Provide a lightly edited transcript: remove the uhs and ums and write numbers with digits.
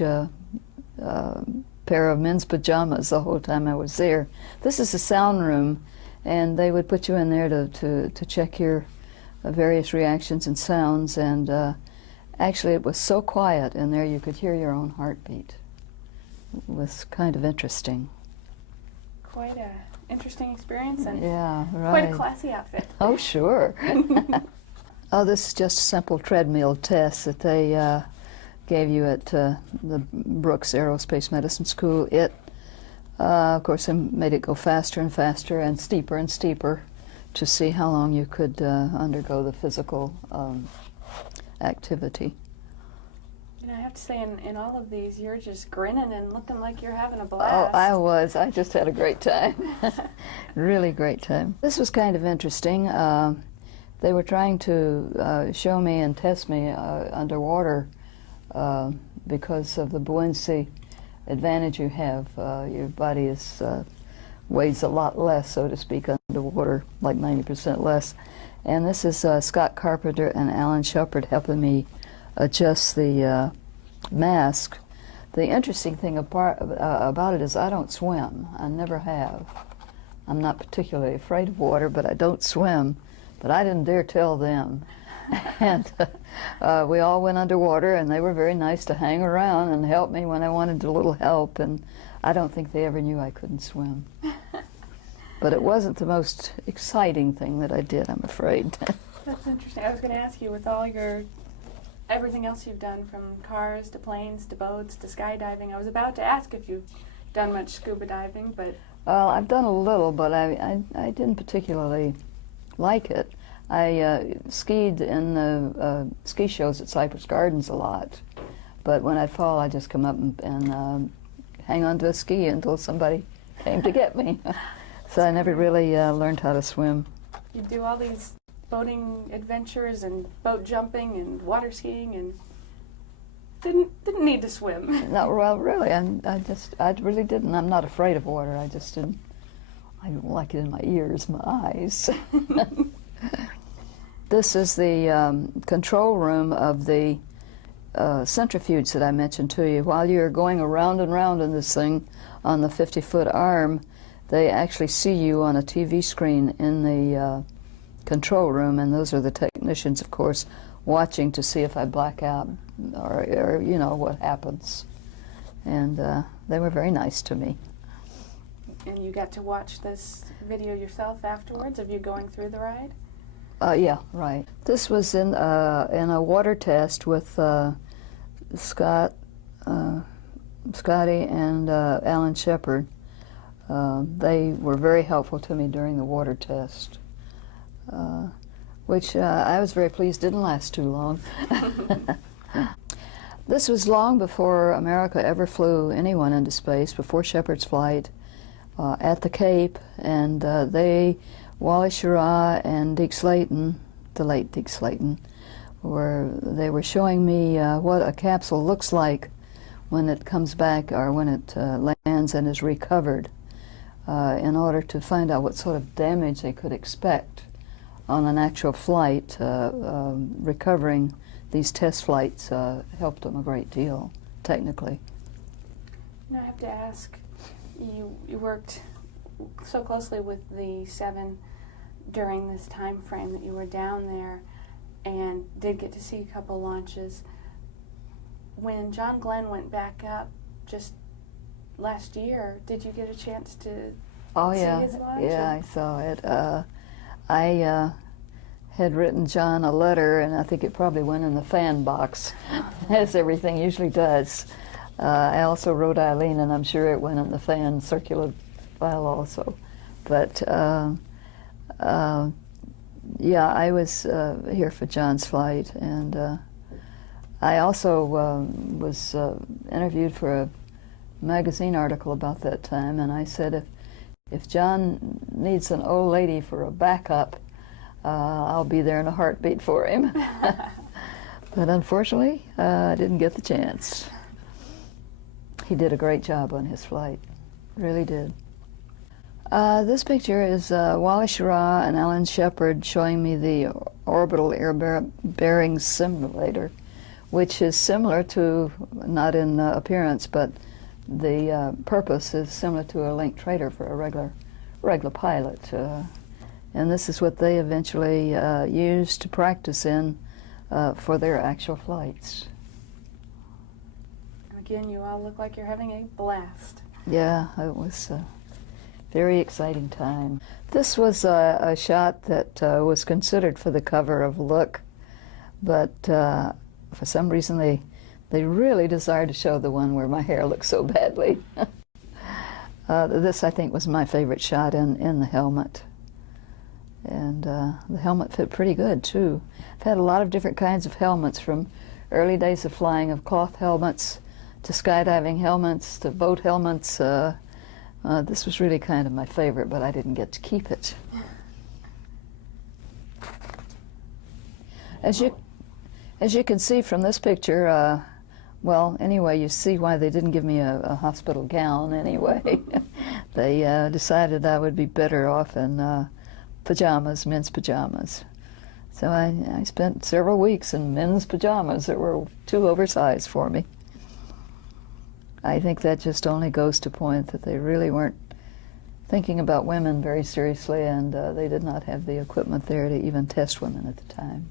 uh, pair of men's pajamas the whole time I was there. This is a sound room, and they would put you in there to check your various reactions and sounds, and actually it was so quiet in there you could hear your own heartbeat. It was kind of interesting. Quite a interesting experience, and yeah, right. Quite a classy outfit. Oh, sure. Oh, this is just a simple treadmill test that they gave you at the Brooks Aerospace Medicine School. It, of course, made it go faster and faster and steeper to see how long you could undergo the physical activity. You know, I have to say, in all of these, you're just grinning and looking like you're having a blast. Oh, I was. I just had a great time. Really great time. This was kind of interesting. They were trying to show me and test me underwater because of the buoyancy advantage you have. Your body is weighs a lot less, so to speak, underwater, like 90% less. And this is Scott Carpenter and Alan Shepard helping me adjust the mask. The interesting thing about it is I don't swim. I never have. I'm not particularly afraid of water, but I don't swim. But I didn't dare tell them. And we all went underwater, and they were very nice to hang around and help me when I wanted a little help. And I don't think they ever knew I couldn't swim. But it wasn't the most exciting thing that I did, I'm afraid. That's interesting. I was going to ask you, with all your everything else you've done, from cars to planes to boats to skydiving, I was about to ask if you've done much scuba diving, but... Well, I've done a little, but I didn't particularly like it. I skied in the ski shows at Cypress Gardens a lot, but when I'd fall, I'd just come up and hang on to a ski until somebody came to get me. So I never really learned how to swim. You do all these boating adventures and boat jumping and water skiing, and didn't need to swim. No, well, really, I really didn't. I'm not afraid of water. I just didn't. I don't like it in my ears, my eyes. This is the control room of the centrifuge that I mentioned to you. While you're going around and round in this thing on the 50-foot arm, they actually see you on a TV screen in the control room, and those are the technicians, of course, watching to see if I black out or you know, what happens. And they were very nice to me. And you got to watch this video yourself afterwards of you going through the ride? Yeah, right. This was in a water test with Scotty and Alan Shepard. They were very helpful to me during the water test, which I was very pleased didn't last too long. This was long before America ever flew anyone into space, before Shepard's flight at the Cape, and Wally Schirra and Deke Slayton, the late Deke Slayton, they were showing me what a capsule looks like when it comes back or when it lands and is recovered, in order to find out what sort of damage they could expect on an actual flight. Recovering these test flights helped them a great deal, technically. Now I have to ask, you worked so closely with the 7 during this time frame that you were down there, and did get to see a couple launches. When John Glenn went back up just last year, did you get a chance to see his launch? Yeah, I saw it. I had written John a letter, and I think it probably went in the fan box, as everything usually does. I also wrote Eileen, and I'm sure it went in the fan circular file also. But yeah, I was here for John's flight, and I also was interviewed for a magazine article about that time, and I said, if John needs an old lady for a backup, I'll be there in a heartbeat for him. But unfortunately, I didn't get the chance. He did a great job on his flight, really did. This picture is Wally Schirra and Alan Shepard showing me the orbital air bearing simulator, which is similar to, not in appearance, but the purpose is similar to a link trader for a regular pilot. And this is what they eventually used to practice in for their actual flights. Again, you all look like you're having a blast. Yeah, it was a very exciting time. This was a shot that was considered for the cover of Look, but for some reason they really desired to show the one where my hair looked so badly. This, I think, was my favorite shot in the helmet. And the helmet fit pretty good, too. I've had a lot of different kinds of helmets, from early days of flying of cloth helmets to skydiving helmets to boat helmets. This was really kind of my favorite, but I didn't get to keep it. As you can see from this picture, well, anyway, you see why they didn't give me a hospital gown anyway. They decided I would be better off in pajamas, men's pajamas. So I spent several weeks in men's pajamas that were too oversized for me. I think that just only goes to point that they really weren't thinking about women very seriously, and they did not have the equipment there to even test women at the time.